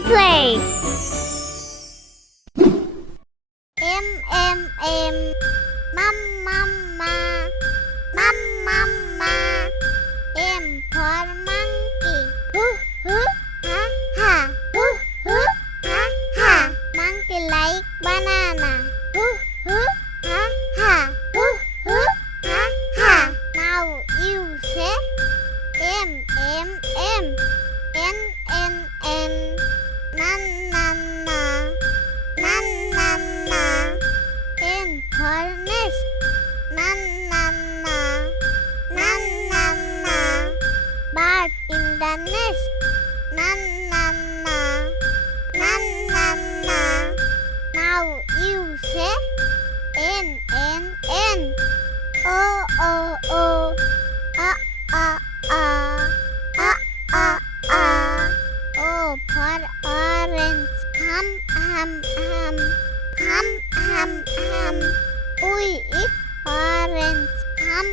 play. M mum mama mum mama. M for monkey. Ha ha. Ha ha. Monkey like banana. Ha ha. Ha ha. Now you say M N N nan nan na nan nan na. N for nest. Nan nan na nan nan na. Bird in the nest. Nan nan na nan nan na. Now you say N. O O for orange. Hum. We eat orange. Hum.